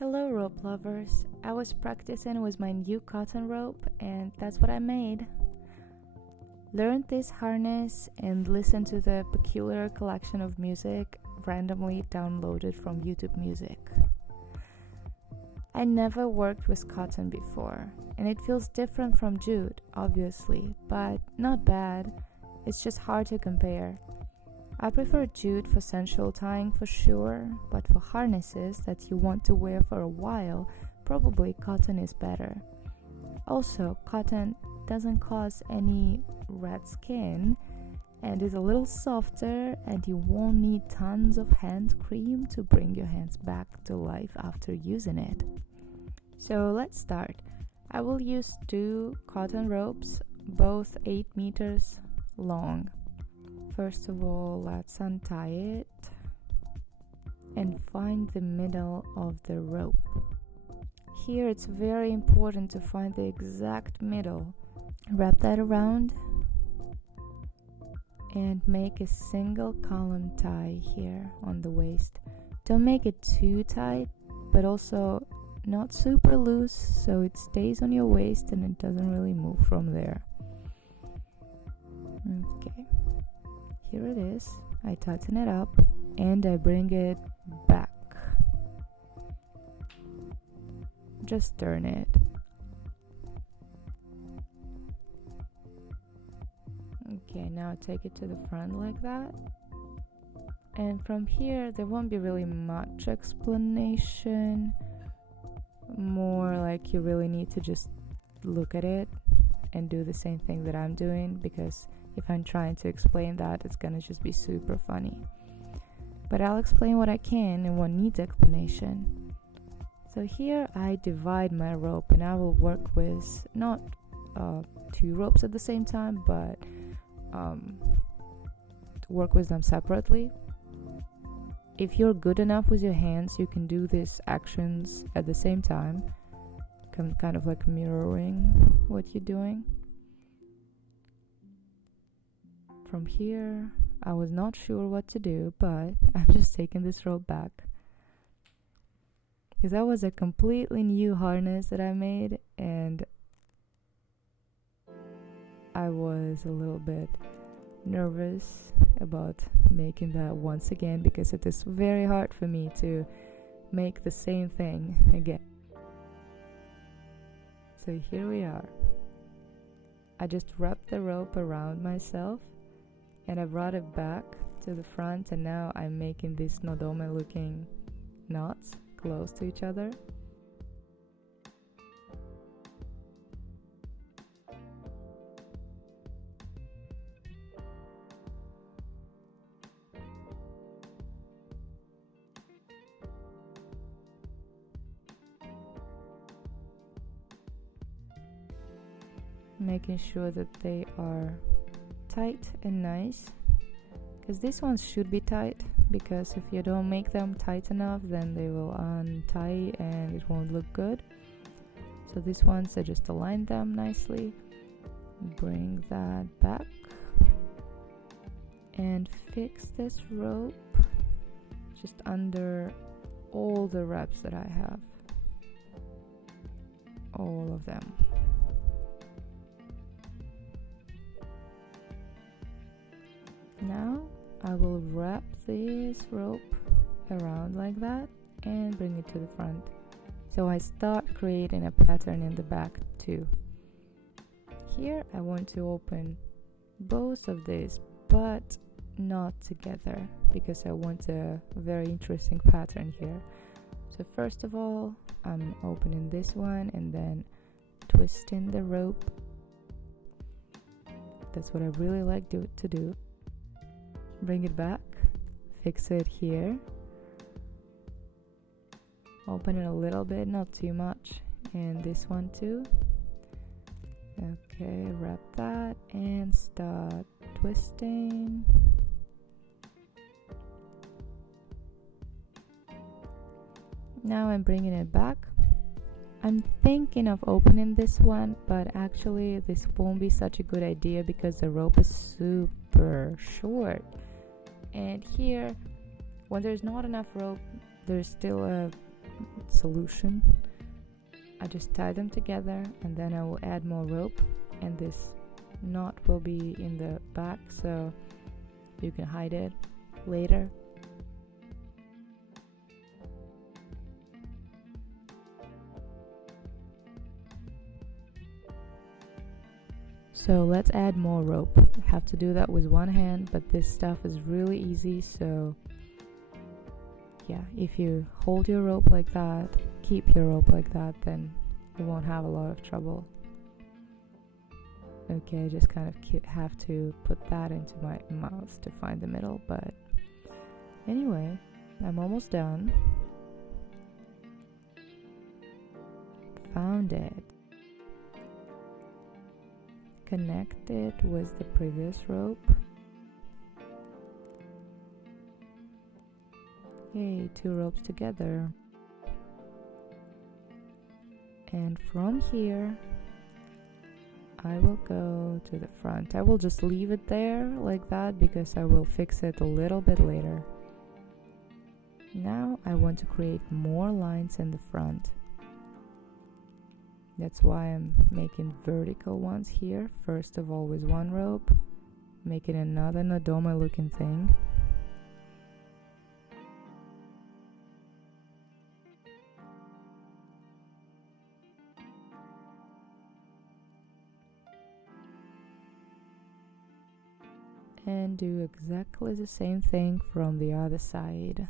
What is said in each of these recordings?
Hello, rope lovers. I was practicing with my new cotton rope, and that's what I made. Learned this harness and listened to the peculiar collection of music randomly downloaded from YouTube Music. I never worked with cotton before, and it feels different from jute, obviously, but not bad. It's just hard to compare. I prefer jute for sensual tying for sure, but for harnesses that you want to wear for a while, probably cotton is better. Also, cotton doesn't cause any red skin and is a little softer, and you won't need tons of hand cream to bring your hands back to life after using it. So let's start. I will use 2 cotton ropes, both 8 meters long. First of all, let's untie it and find the middle of the rope. Here it's very important to find the exact middle. Wrap that around and make a single column tie here on the waist. Don't make it too tight, but also not super loose so it stays on your waist and it doesn't really move from there. Okay. Here it is. I tighten it up and I bring it back. Just turn it. Okay, now take it to the front like that. And from here, there won't be really much explanation. More like you really need to just look at it and do the same thing that I'm doing, because if I'm trying to explain that, it's gonna just be super funny. But I'll explain what I can and what needs explanation. So here I divide my rope, and I will work with not 2 ropes at the same time, but work with them separately. If you're good enough with your hands, you can do these actions at the same time, kind of like mirroring what you're doing. From here, I was not sure what to do, but I'm just taking this rope back, because that was a completely new harness that I made, and I was a little bit nervous about making that once again, because it is very hard for me to make the same thing again. So here we are. I just wrapped the rope around myself and I brought it back to the front, and now I'm making these nodome looking knots close to each other. Making sure that they are tight and nice, because these ones should be tight, because if you don't make them tight enough, then they will untie and it won't look good. So these ones, I just align them nicely, bring that back and fix this rope just under all the wraps that I have, all of them. Now I will wrap this rope around like that and bring it to the front. So I start creating a pattern in the back too. Here I want to open both of these, but not together, because I want a very interesting pattern here. So first of all, I'm opening this one and then twisting the rope. That's what I really like to do. Bring it back, fix it here, open it a little bit, not too much, and this one too. Okay, wrap that and start twisting. Now I'm bringing it back. I'm thinking of opening this one, but actually this won't be such a good idea because the rope is super short. And here, when there's not enough rope, there's still a solution. I just tie them together and then I will add more rope, and this knot will be in the back so you can hide it later. So let's add more rope. I have to do that with one hand, but this stuff is really easy, so yeah, if you hold your rope like that, keep your rope like that, then you won't have a lot of trouble. Okay, I just kind of have to put that into my mouth to find the middle, but anyway, I'm almost done. Found it. Connect it with the previous rope. Yay, 2 ropes together. And from here, I will go to the front. I will just leave it there like that because I will fix it a little bit later. Now I want to create more lines in the front. That's why I'm making vertical ones here. First of all with one rope, making another Nodoma looking thing. And do exactly the same thing from the other side.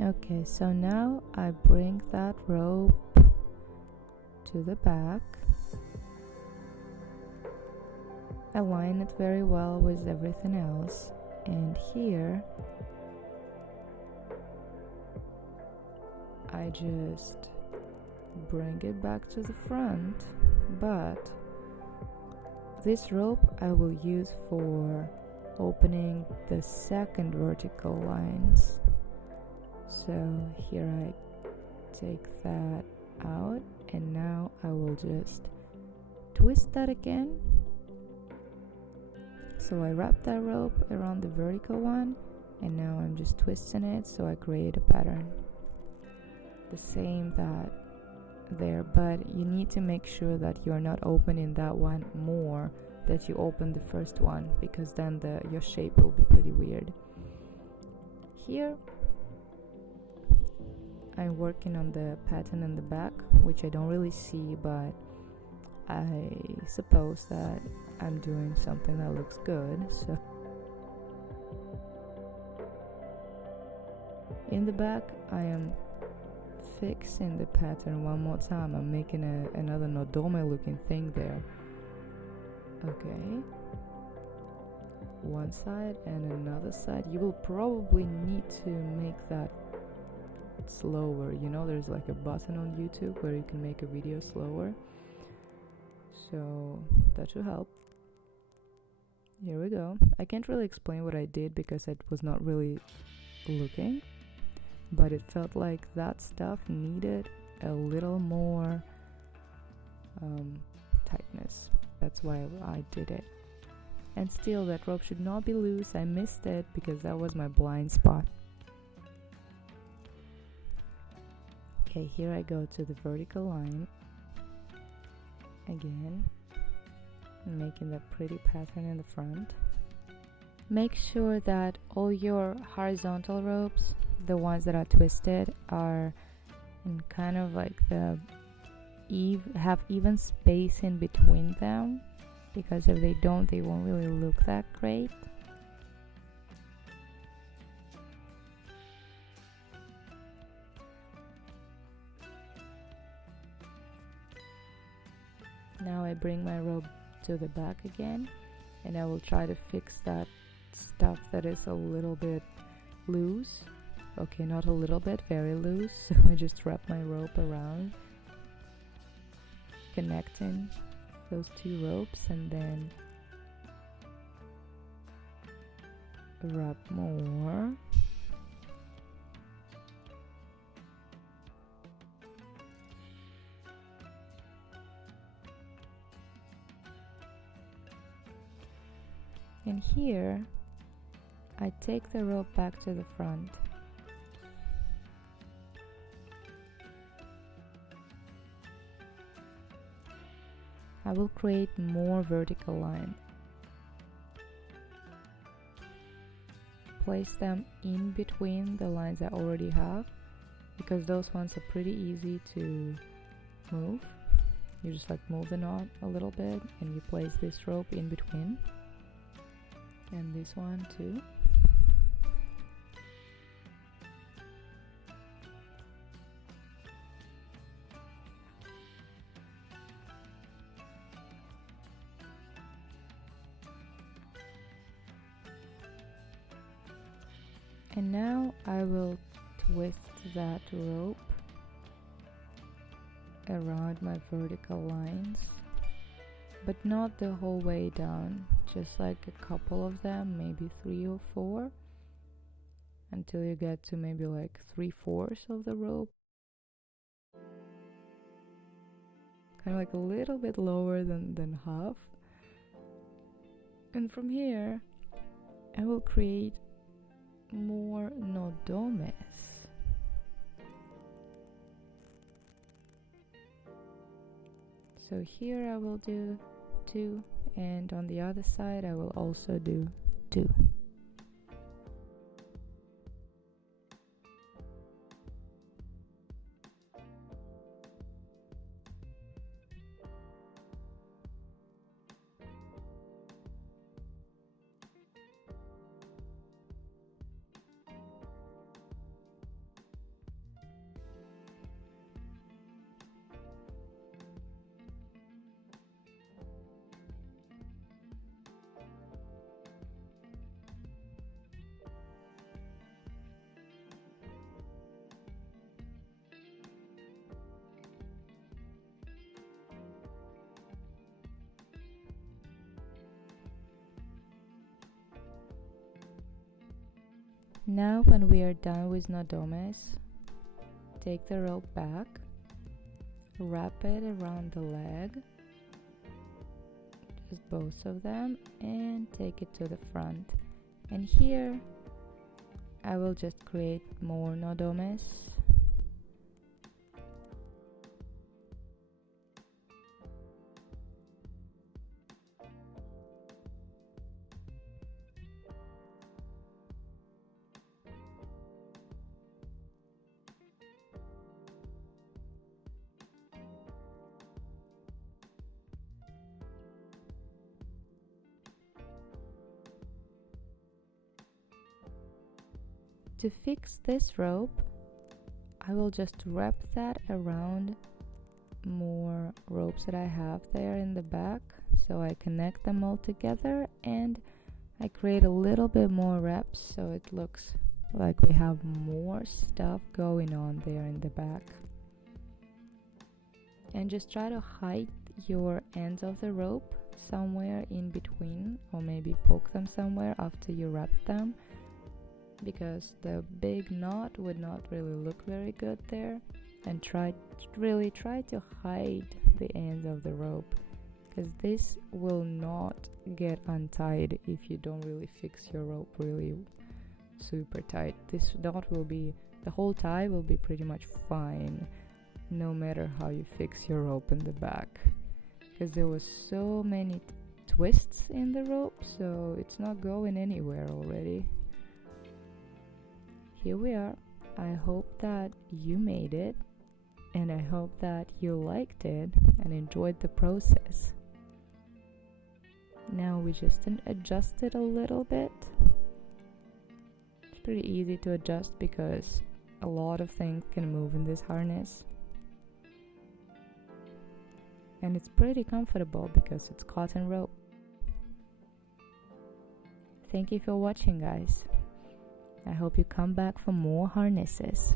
Okay, so now I bring that rope to the back, align it very well with everything else, and here I just bring it back to the front, but this rope I will use for opening the second vertical lines. So here I take that out, and now I will just twist that again. So I wrap that rope around the vertical one, and now I'm just twisting it so I create a pattern. The same that there, but you need to make sure that you're not opening that one more that you open the first one, because then your shape will be pretty weird. Here I'm working on the pattern in the back, which I don't really see, but I suppose that I'm doing something that looks good. So in the back I am fixing the pattern one more time. I'm making another Nodoma looking thing there. Okay, one side and another side. You will probably need to make that slower. You know, there's like a button on YouTube where you can make a video slower, so that should help. Here we go. I can't really explain what I did because I was not really looking, but it felt like that stuff needed a little more tightness. That's why I did it. And still, that rope should not be loose. I missed it because that was my blind spot. Okay, here I go to the vertical line again, making that pretty pattern in the front. Make sure that all your horizontal ropes, the ones that are twisted, are in kind of like have even space in between them, because if they don't, they won't really look that great. Now I bring my rope to the back again, and I will try to fix that stuff that is a little bit loose. Okay, not a little bit, very loose. So I just wrap my rope around connecting those two ropes and then wrap more. And here I take the rope back to the front. I will create more vertical line. Place them in between the lines I already have, because those ones are pretty easy to move. You just like move the knot a little bit and you place this rope in between. And this one too. And now I will twist that rope around my vertical lines, but not the whole way down, just like a couple of them, maybe 3 or 4, until you get to maybe like 3/4 of the rope. Kind of like a little bit lower than half. And from here, I will create more nodomes. So here I will do 2, and on the other side I will also do 2. Now when we are done with nodomes, take the rope back, wrap it around the leg, just both of them, and take it to the front. And here I will just create more nodomes. To fix this rope, I will just wrap that around more ropes that I have there in the back, so I connect them all together and I create a little bit more wraps so it looks like we have more stuff going on there in the back. And just try to hide your ends of the rope somewhere in between, or maybe poke them somewhere after you wrap them, because the big knot would not really look very good there. And really try to hide the ends of the rope, because this will not get untied if you don't really fix your rope really super tight. This knot will be, the whole tie will be pretty much fine no matter how you fix your rope in the back, because there was so many twists in the rope, so it's not going anywhere already. Here we are. I hope that you made it, and I hope that you liked it and enjoyed the process. Now we just adjust it a little bit. It's pretty easy to adjust because a lot of things can move in this harness. And it's pretty comfortable because it's cotton rope. Thank you for watching, guys. I hope you come back for more harnesses.